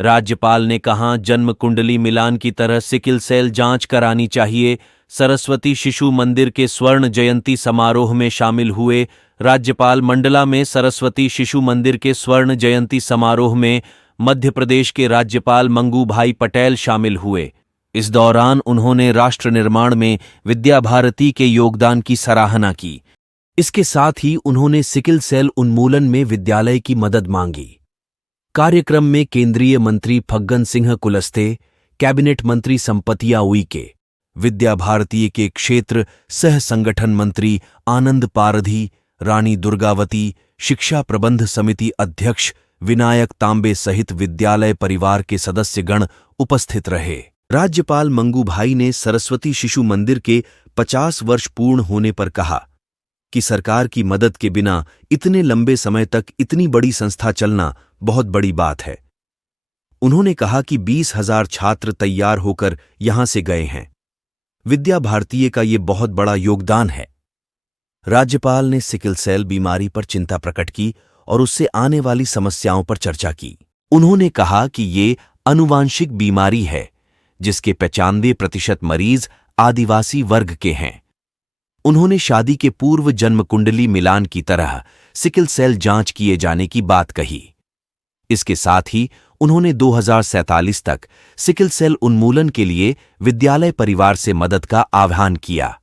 राज्यपाल ने कहा, जन्म कुंडली मिलान की तरह सिकिल सेल जांच करानी चाहिए। सरस्वती शिशु मंदिर के स्वर्ण जयंती समारोह में शामिल हुए। राज्यपाल मंडला में सरस्वती शिशु मंदिर के स्वर्ण जयंती समारोह में मध्य प्रदेश के राज्यपाल मंगू भाई पटेल शामिल हुए। इस दौरान उन्होंने राष्ट्र निर्माण में विद्या भारती के योगदान की सराहना की। इसके साथ ही उन्होंने सिकिल सेल उन्मूलन में विद्यालय की मदद मांगी। कार्यक्रम में केंद्रीय मंत्री फग्गन सिंह कुलस्ते, कैबिनेट मंत्री संपतिया उइके, विद्या भारती के क्षेत्र सह संगठन मंत्री आनंद पारधी, रानी दुर्गावती, शिक्षा प्रबंध समिति अध्यक्ष विनायक तांबे सहित विद्यालय परिवार के सदस्यगण उपस्थित रहे। राज्यपाल मंगू भाई ने सरस्वती शिशु मंदिर के 50 वर्ष पूर्ण होने पर कहा कि सरकार की मदद के बिना इतने लंबे समय तक इतनी बड़ी संस्था चलना बहुत बड़ी बात है। उन्होंने कहा कि 20,000 छात्र तैयार होकर यहां से गए हैं। विद्या भारतीय का ये बहुत बड़ा योगदान है। राज्यपाल ने सिकिल सेल बीमारी पर चिंता प्रकट की और उससे आने वाली समस्याओं पर चर्चा की। उन्होंने कहा कि ये आनुवांशिक बीमारी है जिसके 95% मरीज आदिवासी वर्ग के हैं। उन्होंने शादी के पूर्व जन्म कुंडली मिलान की तरह सिकिल सेल जांच किए जाने की बात कही। इसके साथ ही उन्होंने 2047 तक सिकिल सेल उन्मूलन के लिए विद्यालय परिवार से मदद का आह्वान किया।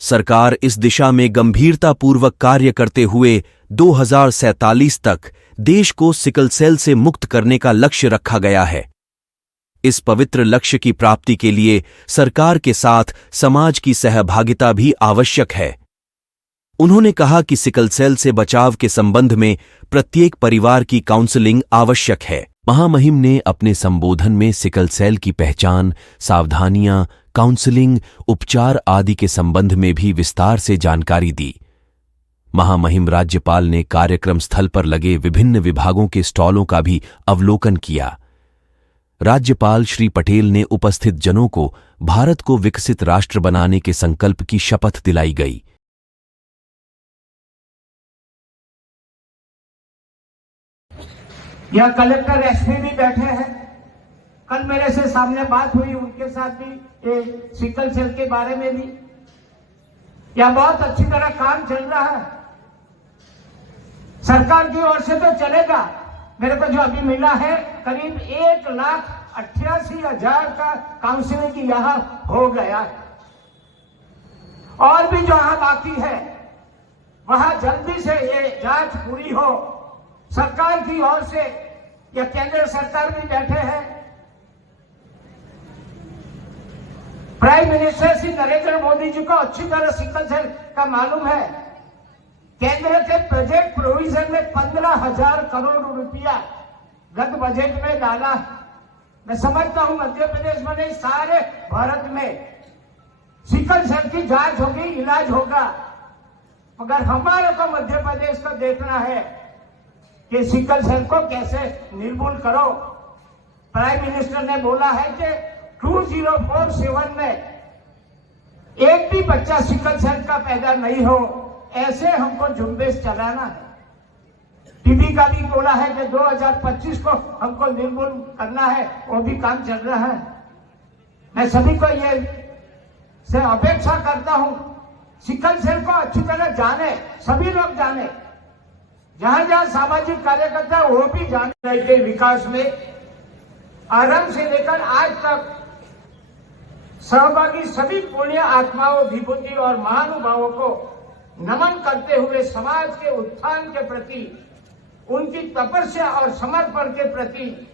सरकार इस दिशा में गंभीरतापूर्वक कार्य करते हुए 2047 तक देश को सिकल सेल से मुक्त करने का लक्ष्य रखा गया है। इस पवित्र लक्ष्य की प्राप्ति के लिए सरकार के साथ समाज की सहभागिता भी आवश्यक है। उन्होंने कहा कि सिकल सेल से बचाव के संबंध में प्रत्येक परिवार की काउंसलिंग आवश्यक है। महामहिम ने अपने संबोधन में सिकल सेल की पहचान, सावधानियां, काउंसलिंग, उपचार आदि के संबंध में भी विस्तार से जानकारी दी। महामहिम राज्यपाल ने कार्यक्रम स्थल पर लगे विभिन्न विभागों के स्टॉलों का भी अवलोकन किया। राज्यपाल श्री पटेल ने उपस्थित जनों को भारत को विकसित राष्ट्र बनाने के संकल्प की शपथ दिलाई गई। यह कलेक्टर एसपी भी बैठे हैं। कल मेरे से सामने बात हुई, उनके साथ भी ये सिकल सेल के बारे में भी यह बहुत अच्छी तरह काम चल रहा है। सरकार की ओर से तो चलेगा। मेरे को जो अभी मिला है करीब 1,88,000 का काउंसलिंग यहां हो गया है। और भी जहां बाकी है वहां जल्दी से ये जांच पूरी हो। सरकार की ओर से या केंद्र सरकार भी बैठे हैं। प्राइम मिनिस्टर श्री नरेंद्र मोदी जी को अच्छी तरह सिकल सेल का मालूम है। केंद्र के बजट प्रोविजन में 15,000 करोड़ रुपया गत बजट में डाला। मैं समझता हूं मध्य प्रदेश में नहीं, सारे भारत में सिकल सेल की जांच होगी, इलाज होगा। मगर हमारे को मध्य प्रदेश को देखना है कि सिकल सेल को कैसे निर्मूल करो। प्राइम मिनिस्टर ने बोला है कि 2047 में एक भी बच्चा सिकल सेल का पैदा नहीं हो, ऐसे हमको झुंबेश चलाना है। टीबी का भी बोला है कि 2025 को हमको निर्मूल करना है, वो भी काम चल रहा है। मैं सभी को ये से अपेक्षा करता हूं, सिकल सेल को अच्छी तरह जाने, सभी लोग जाने, जहां जहां सामाजिक कार्यकर्ता वो भी जाने के विकास में आरंभ से लेकर आज तक सहभागी सभी पुण्य आत्माओं, विभूति और महानुभावों को नमन करते हुए समाज के उत्थान के प्रति, उनकी तपस्या और समर्पण के प्रति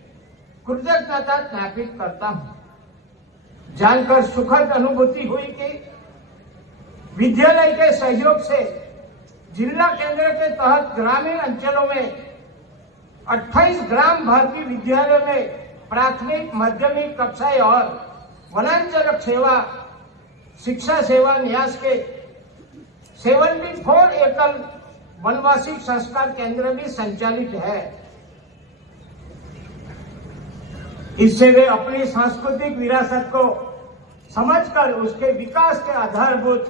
कृतज्ञता ज्ञापित करता हूं। जानकर सुखद अनुभूति हुई कि विद्यालय के सहयोग से जिला केंद्र के तहत ग्रामीण अंचलों में 28 ग्राम भारती विद्यालय में प्राथमिक, माध्यमिक कक्षाएं और वनांचल सेवा शिक्षा सेवा न्यास के 74 एकल वनवासी संस्कार केंद्र भी संचालित है। इससे वे अपनी सांस्कृतिक विरासत को समझकर उसके विकास के आधारभूत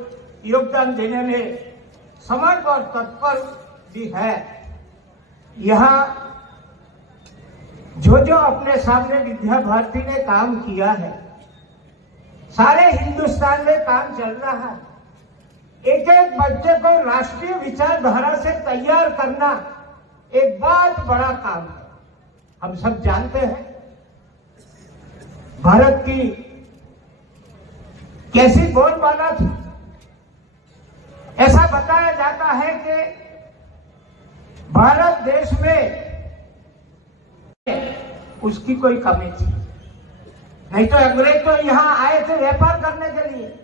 योगदान देने में समर्थ और तत्पर भी है। यहाँ जो अपने सामने विद्या भारती ने काम किया है, सारे हिंदुस्तान में काम चल रहा है। एक एक बच्चे को राष्ट्रीय विचारधारा से तैयार करना एक बहुत बड़ा काम है। हम सब जानते हैं भारत की कैसी बोलबाला थी। ऐसा बताया जाता है कि भारत देश में उसकी कोई कमी थी, नहीं तो अंग्रेज तो यहाँ आए थे व्यापार करने के लिए,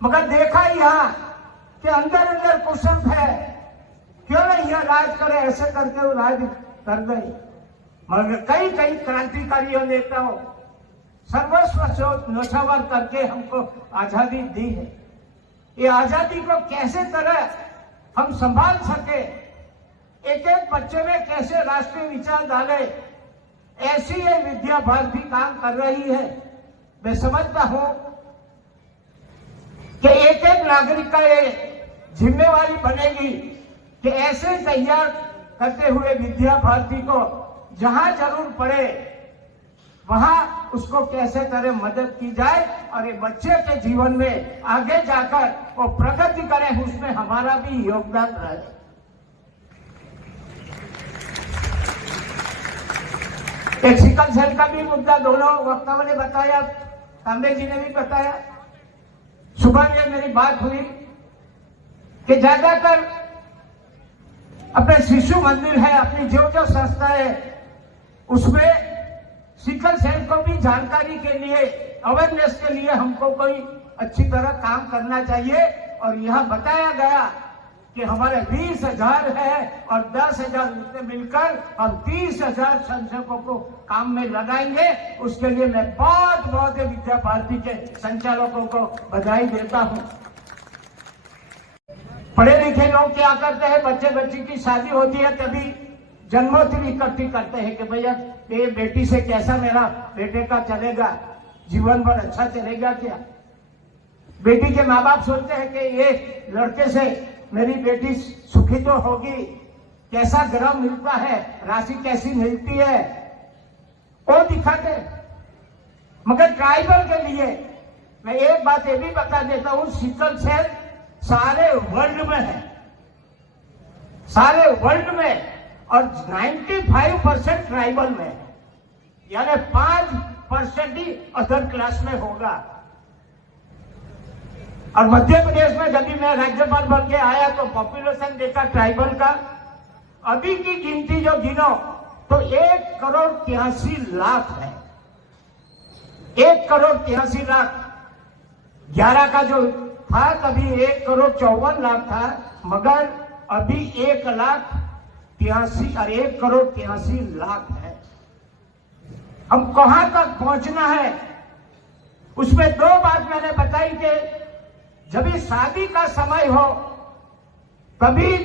मगर देखा यहाँ कि अंदर अंदर कुसुम है, क्यों नहीं यहाँ राज करे, ऐसे करके वो राज कर गए। मगर कई कई क्रांतिकारियों नेताओं सर्वस्व नौछावर करके हमको आजादी दी है। ये आजादी को कैसे तरह हम संभाल सके, एक एक बच्चे में कैसे राष्ट्रीय विचार डाले, ऐसी ये विद्या भारती काम कर रही है। मैं समझता हूं कि एक एक नागरिक का ये जिम्मेवारी बनेगी कि ऐसे तैयार करते हुए विद्या भारती को जहां जरूर पड़े वहां उसको कैसे तरह मदद की जाए और ये बच्चे के जीवन में आगे जाकर वो प्रगति करे, उसमें हमारा भी योगदान रहे। एक सिकल सेल का भी मुद्दा दोनों वक्ताओं ने बताया, तांबे जी ने भी बताया। सुबह में मेरी बात हुई कि ज्यादातर अपने शिशु मंदिर है, अपनी जो संस्था है, उसमें सिकल सेल को भी जानकारी के लिए, अवेयरनेस के लिए हमको कोई अच्छी तरह काम करना चाहिए। और यह बताया गया कि हमारे 20,000 है और 10,000 उससे मिलकर हम 30,000 संचालकों को काम में लगाएंगे। उसके लिए मैं बहुत बहुत विद्या भारती के संचालकों को बधाई देता हूं। पढ़े लिखे लोग क्या करते हैं, बच्चे बच्ची की शादी होती है तभी जन्मोत्सव इकट्ठी करते हैं कि भैया ये बेटी से कैसा मेरा बेटे का चलेगा, जीवन भर अच्छा चलेगा क्या। बेटी के माँ बाप सोचते हैं कि ये लड़के से मेरी बेटी सुखी तो होगी, कैसा ग्रह मिलता है, राशि कैसी मिलती है, वो दिखाते। मगर ट्राइबल के लिए मैं एक बात ये भी बता देता हूं, सिकल सेल सारे वर्ल्ड में है, सारे वर्ल्ड में, और 95% ट्राइबल में है, यानी 5% ही अदर क्लास में होगा। और मध्य प्रदेश में जब भी मैं राज्यपाल बन के आया तो पॉपुलेशन देखा ट्राइबल का, अभी की गिनती जो गिनो तो 1,83,00,000 है। 1,83,00,000। 11 का जो था तभी 1,54,00,000 था, मगर अभी 1,83,00,000 है। हम कहां तक पहुंचना है, उसमें दो बात मैंने बताई कि जब भी शादी का समय हो तभी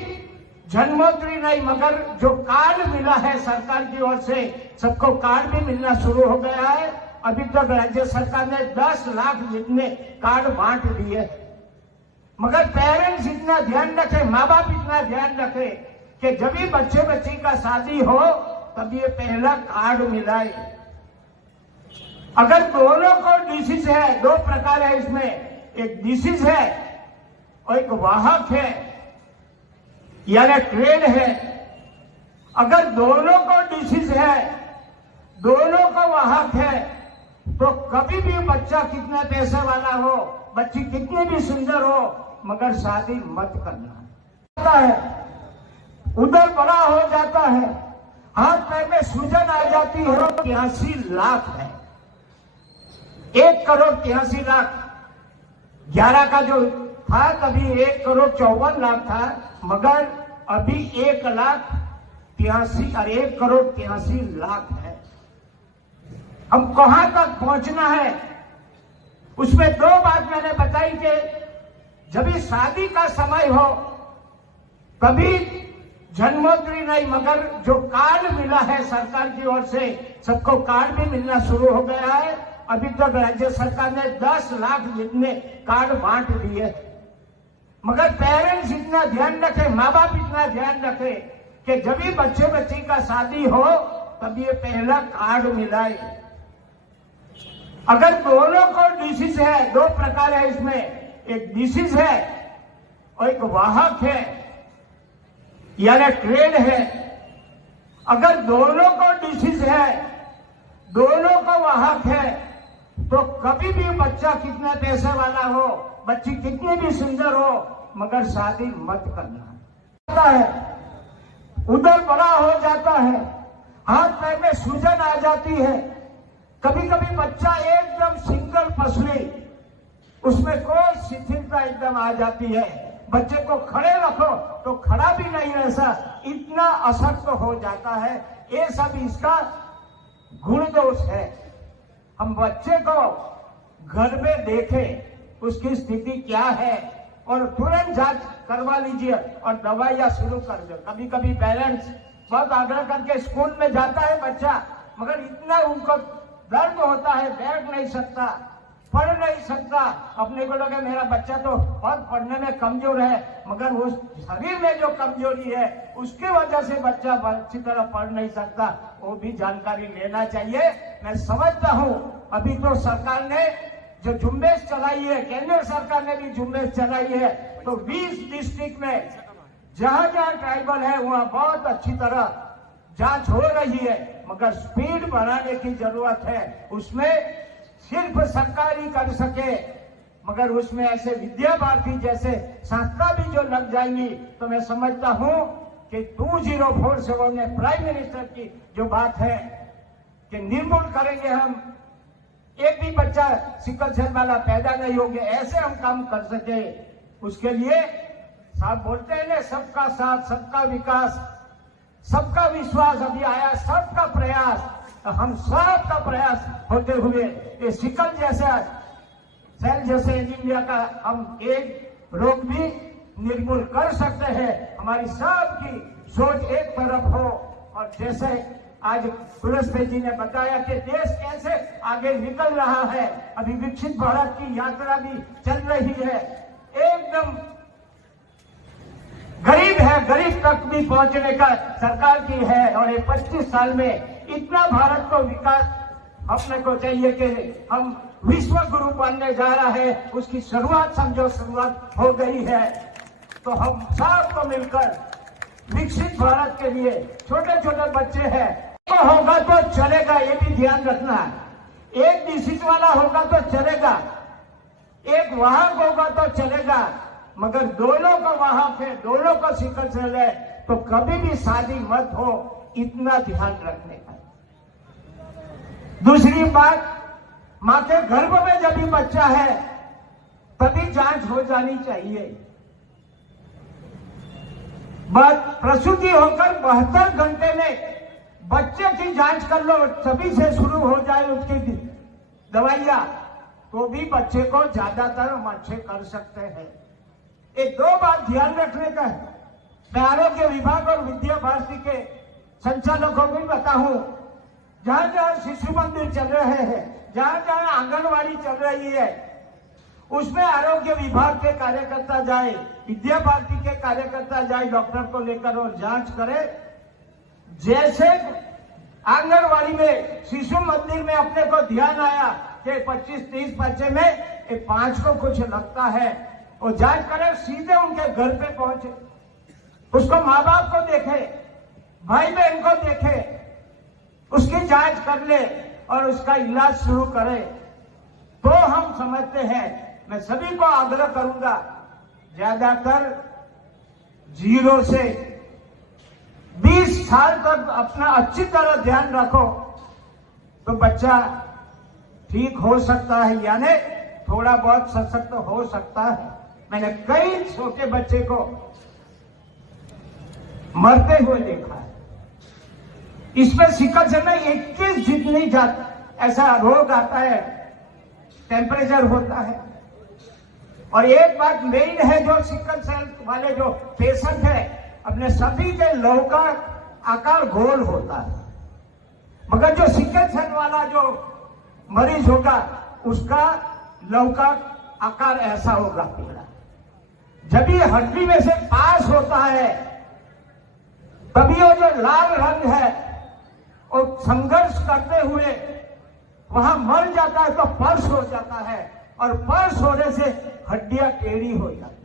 जन्मोत्सव नहीं, मगर जो कार्ड मिला है सरकार की ओर से, सबको कार्ड भी मिलना शुरू हो गया है। अभी तक राज्य सरकार ने 10 लाख जितने कार्ड बांट दिए, मगर पेरेंट्स इतना ध्यान रखे, माँ बाप इतना ध्यान रखे कि जब भी बच्चे बच्ची का शादी हो तभी ये पहला कार्ड मिलाए। अगर दोनों को डिसीज है, दो प्रकार है इसमें, एक डिसीज है और एक वाहक है, यानी ट्रेड है। अगर दोनों को डिसीज है, दोनों को वाहक है, तो कभी भी बच्चा कितना पैसे वाला हो, बच्ची कितनी भी सुंदर हो, मगर शादी मत करना है। उधर बड़ा हो जाता है, हाथ पैर में सूजन आ जाती है, 83 लाख है। 1,83,00,000। 11 का जो था तभी 1,54,00,000 था, मगर अभी 1,83,00,000 है। हम कहां तक पहुंचना है, उसमें दो बात मैंने बताई कि जब भी शादी का समय हो कभी जन्मोत्तरी नहीं, मगर जो कार्ड मिला है सरकार की ओर से, सबको कार्ड भी मिलना शुरू हो गया है। अभी तक राज्य सरकार ने 10 लाख जितने कार्ड बांट दिए, मगर पेरेंट्स इतना ध्यान रखें, माँ बाप इतना ध्यान रखें कि जब भी बच्ची का शादी हो तब ये पहला कार्ड मिलाए। अगर दोनों को डिसीज है, 2 प्रकार है इसमें, एक डिसीज है और एक वाहक है यानी ट्रेड है। अगर दोनों को डिसीज है, दोनों को वाहक है, तो कभी भी बच्चा कितना पैसे वाला हो, बच्ची कितनी भी सुंदर हो, मगर शादी मत करना है। उधर बड़ा हो जाता है, हाथ पैर में सूजन आ जाती है, कभी कभी बच्चा एकदम सिंगल पसली, उसमें कोई शिथिलता एकदम आ जाती है। बच्चे को खड़े रखो तो खड़ा भी नहीं, ऐसा इतना अशक्त हो जाता है। ये सब इसका गुण दोष है। हम बच्चे को घर में देखें उसकी स्थिति क्या है और तुरंत जांच करवा लीजिए और दवाइयां शुरू कर दो। कभी कभी पेरेंट्स बहुत आग्रह करके स्कूल में जाता है बच्चा, मगर इतना उनको दर्द होता है, बैठ नहीं सकता, पढ़ नहीं सकता। अपने को लगे मेरा बच्चा तो बहुत पढ़ने में कमजोर है, मगर उस शरीर में जो कमजोरी है उसकी वजह से बच्चा अच्छी तरह पढ़ नहीं सकता, वो भी जानकारी लेना चाहिए। मैं समझता हूँ अभी तो सरकार ने जो झुंबेश चलाई है, केंद्र सरकार ने भी झुंबेश चलाई है, तो 20 डिस्ट्रिक्ट में जहां जहां ट्राइबल है वहां बहुत अच्छी तरह जांच हो रही है, मगर स्पीड बढ़ाने की जरूरत है। उसमें सिर्फ सरकार ही कर सके, मगर उसमें ऐसे विद्या भारती जैसे संस्था भी जो लग जाएंगी तो मैं समझता हूं कि 2047 में प्राइम मिनिस्टर की जो बात है कि निर्मूल करेंगे हम, एक भी बच्चा सिकल सेल वाला पैदा नहीं होंगे, ऐसे हम काम कर सके। उसके लिए साहब बोलते हैं ना, सबका साथ, सबका विकास, सबका विश्वास अभी आया, सबका प्रयास। हम सबका प्रयास होते हुए ये सिकल जैसा सेल जैसे एनीमिया का हम एक रोग भी निर्मूल कर सकते हैं। हमारी सबकी सोच एक तरफ हो, और जैसे आज तुलसी जी ने बताया कि देश कैसे आगे निकल रहा है, अभी विकसित भारत की यात्रा भी चल रही है, एकदम गरीब है, गरीब तक भी पहुंचने का सरकार की है। और ये 25 साल में इतना भारत को विकास अपने को चाहिए कि हम विश्व गुरु बनने जा रहा है, उसकी शुरुआत समझो शुरुआत हो गई है। तो हम सबको मिलकर विकसित भारत के लिए, छोटे छोटे बच्चे हैं, तो होगा तो चलेगा, ये भी ध्यान रखना है। एक डिसीज वाला होगा तो चलेगा, एक वाहक होगा तो चलेगा, मगर दोनों को वाहक है, दोनों को सिकल सेल है, तो कभी भी शादी मत हो, इतना ध्यान रखने का। दूसरी बात, मां के गर्भ में जब भी बच्चा है तभी जांच हो जानी चाहिए। प्रसूति होकर 72 घंटे में बच्चे की जांच कर लो, सभी से शुरू हो जाए उसकी दवाइयां, तो भी बच्चे को ज्यादातर हम अच्छे कर सकते हैं। ये 2 बात ध्यान रखने का है। मैं आरोग्य विभाग और विद्या भारती के संचालकों को भी बताऊं, जहां जहां शिशु मंदिर चल रहे हैं, जहां जहां आंगनवाड़ी चल रही है, उसमें आरोग्य विभाग के कार्यकर्ता जाए, विद्या भारती के कार्यकर्ता जाए, डॉक्टर को लेकर और जांच करे। जैसे आंगनवाड़ी में, शिशु मंदिर में अपने को ध्यान आया कि 25-30 बच्चे में 5 को कुछ लगता है, और जांच करे, सीधे उनके घर पे पहुंचे, उसको माँ बाप को देखे, भाई बहन को देखे, उसकी जांच कर ले और उसका इलाज शुरू करे, तो हम समझते हैं। मैं सभी को आग्रह करूंगा, ज्यादातर 0 से 20 साल तक अपना अच्छी तरह ध्यान रखो, तो बच्चा ठीक हो सकता है, यानी थोड़ा बहुत सशक्त हो सकता है। मैंने कई छोटे बच्चे को मरते हुए देखा है। इसमें सिकल सेल में 21 जितनी ऐसा रोग आता है, टेम्परेचर होता है। और एक बात मेन है, जो सिकल सेल वाले जो पेशेंट है, अपने सभी के लहू का आकार गोल होता है, मगर जो सिकल सेल वाला जो मरीज होगा उसका लहू का आकार ऐसा होगा पीला। जब ये हड्डी में से पास होता है तभी वो जो लाल रंग है और संघर्ष करते हुए वहां मर जाता है तो पर्स हो जाता है, और पर्स होने से हड्डियां टेढ़ी हो जाती है।